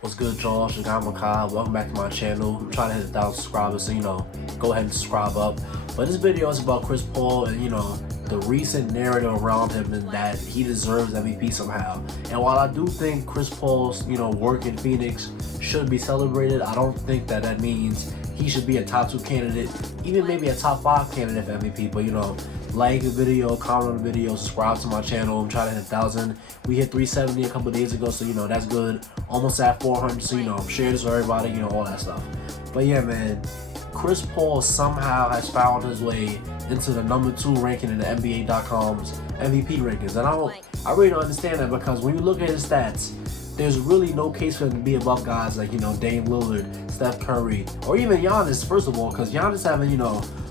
What's good, Josh? Welcome back to my channel. I'm trying to hit 1,000 subscribers, so go ahead and subscribe up. But this video is about Chris Paul and the recent narrative around him and that he deserves MVP somehow. And while I do think Chris Paul's work in Phoenix should be celebrated, I don't think that means he should be a top 2 candidate, even maybe a top 5 candidate for MVP. But like the video, comment on the video, subscribe to my channel. I'm trying to hit 1,000. We hit 370 a couple of days ago, so that's good. Almost at 400, so share this with everybody, all that stuff. But yeah, man, Chris Paul somehow has found his way into the number 2 ranking in the NBA.com's MVP rankings, and I really don't understand that, because when you look at his stats, there's really no case for him to be above guys like Dame Lillard, Steph Curry, or even Giannis. First of all, because Giannis having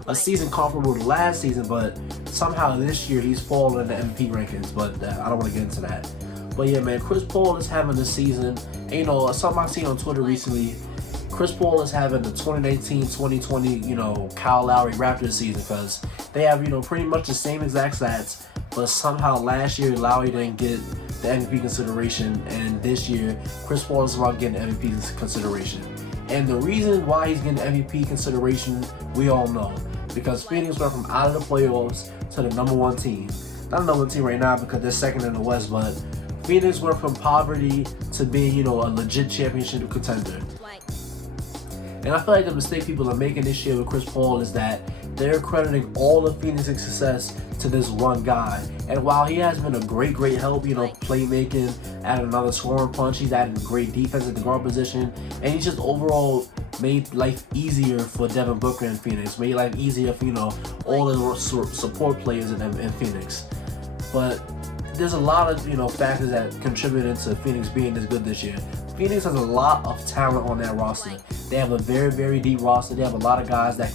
a season comparable to last season, but somehow this year he's fallen in the MVP rankings. But I don't want to get into that. But yeah, man, Chris Paul is having a season. And, something I've seen on Twitter recently, Chris Paul is having the 2019-2020 Kyle Lowry Raptors season, because they have pretty much the same exact stats, but somehow last year Lowry didn't get the MVP consideration, and this year Chris Paul is about getting MVP consideration. And the reason why he's getting MVP consideration, we all know, because Phoenix went from out of the playoffs to the number 1 team. Not the number 1 team right now because they're second in the West, but Phoenix went from poverty to being a legit championship contender. And I feel like the mistake people are making this year with Chris Paul is that they're crediting all of Phoenix's success to this one guy. And while he has been a great help, playmaking, adding another scoring punch, he's adding great defense at the guard position, and he just overall made life easier for Devin Booker in Phoenix, made life easier for all the support players in Phoenix. But there's a lot of factors that contributed to Phoenix being this good this year. Phoenix has a lot of talent on that roster. They have a very deep roster. They have a lot of guys that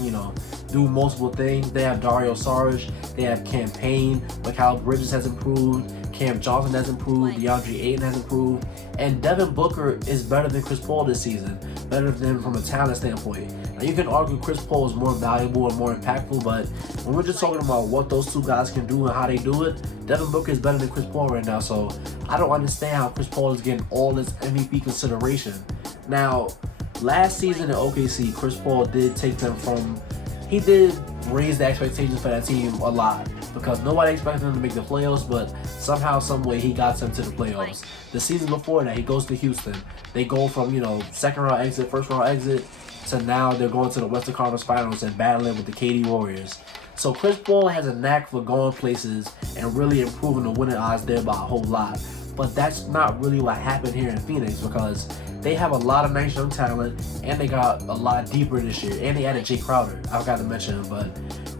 do multiple things. They have Dario Saric, they have Campaign, Mikal Bridges has improved, Cam Johnson has improved, DeAndre Ayton has improved, and Devin Booker is better than Chris Paul this season, better than him from a talent standpoint. Now you can argue Chris Paul is more valuable and more impactful, but when we're just talking about what those 2 guys can do and how they do it, Devin Booker is better than Chris Paul right now, so I don't understand how Chris Paul is getting all this MVP consideration. Now, last season in OKC, Chris Paul did take them from, he did raise the expectations for that team a lot, because nobody expected them to make the playoffs, but somehow, some way, he got them to the playoffs. The season before that, he goes to Houston. They go from, second round exit, first round exit, to now they're going to the Western Conference Finals and battling with the KD Warriors. So Chris Paul has a knack for going places and really improving the winning odds there by a whole lot. But that's not really what happened here in Phoenix, because they have a lot of nice young talent, and they got a lot deeper this year, and they added Jay Crowder. I forgot to mention him, but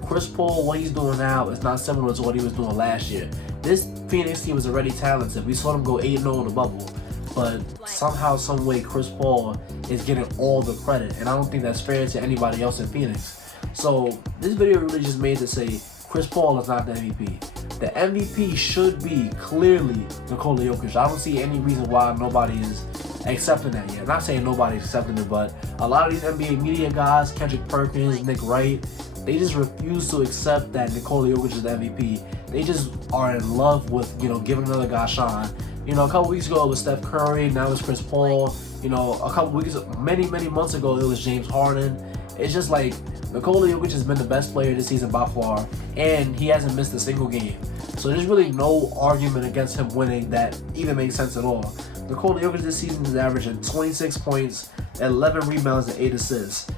Chris Paul, what he's doing now is not similar to what he was doing last year. This Phoenix team was already talented. We saw them go 8-0 in the bubble, but somehow, some way, Chris Paul is getting all the credit, and I don't think that's fair to anybody else in Phoenix. So this video really just made to say Chris Paul is not the MVP. The MVP should be clearly Nikola Jokic. I don't see any reason why nobody is accepting that yet. I'm not saying nobody's accepting it, but a lot of these NBA media guys, Kendrick Perkins, Nick Wright, they just refuse to accept that Nikola Jokic is the MVP. They just are in love with, giving another guy shine. A couple weeks ago it was Steph Curry, now it's Chris Paul. A couple weeks, many months ago, it was James Harden. It's just like Nikola Jokic has been the best player this season by far, and he hasn't missed a single game. So there's really no argument against him winning that even makes sense at all. Nikola Jokic this season is averaging 26 points, 11 rebounds, and 8 assists.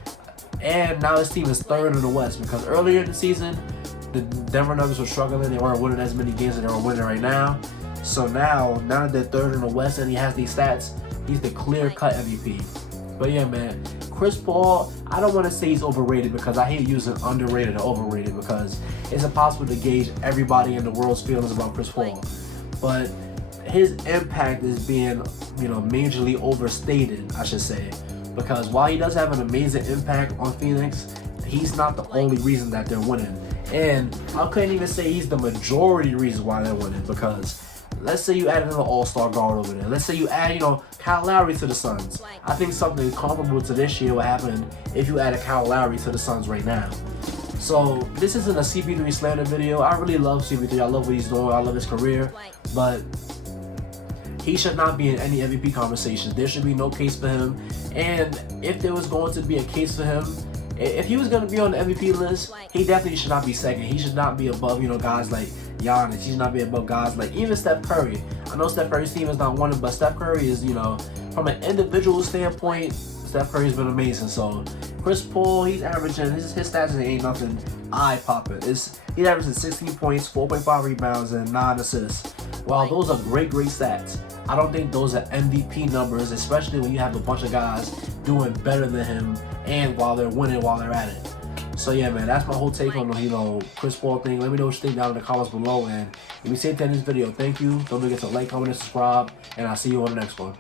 And now his team is 3rd in the West, because earlier in the season, the Denver Nuggets were struggling. They weren't winning as many games as they were winning right now. So now that they're 3rd in the West and he has these stats, he's the clear-cut MVP. But yeah, man, Chris Paul, I don't want to say he's overrated, because I hate using underrated or overrated, because it's impossible to gauge everybody in the world's feelings about Chris Paul. But his impact is being, majorly overstated, I should say, because while he does have an amazing impact on Phoenix, he's not the only reason that they're winning. And I couldn't even say he's the majority reason why they're winning, because let's say you add another all-star guard over there. Let's say you add, Kyle Lowry to the Suns. I think something comparable to this year would happen if you added Kyle Lowry to the Suns right now. So this isn't a CP3 slander video. I really love CP3. I love what he's doing. I love his career. But he should not be in any MVP conversations. There should be no case for him. And if there was going to be a case for him, if he was going to be on the MVP list, he definitely should not be second. He should not be above, you know, guys like Giannis. He should not be above guys like even Steph Curry. I know Steph Curry's team is not winning, but Steph Curry is, you know, from an individual standpoint, Steph Curry's been amazing. So Chris Paul, he's averaging, his stats ain't nothing eye-popping. He's averaging 16 points, 4.5 rebounds, and 9 assists. While those are great stats, I don't think those are MVP numbers, especially when you have a bunch of guys doing better than him and while they're winning while they're at it. So yeah, man, that's my whole take on the, you know, Chris Paul thing. Let me know what you think down in the comments below. And if you see it in this video, thank you. Don't forget to like, comment, and subscribe. And I'll see you on the next one.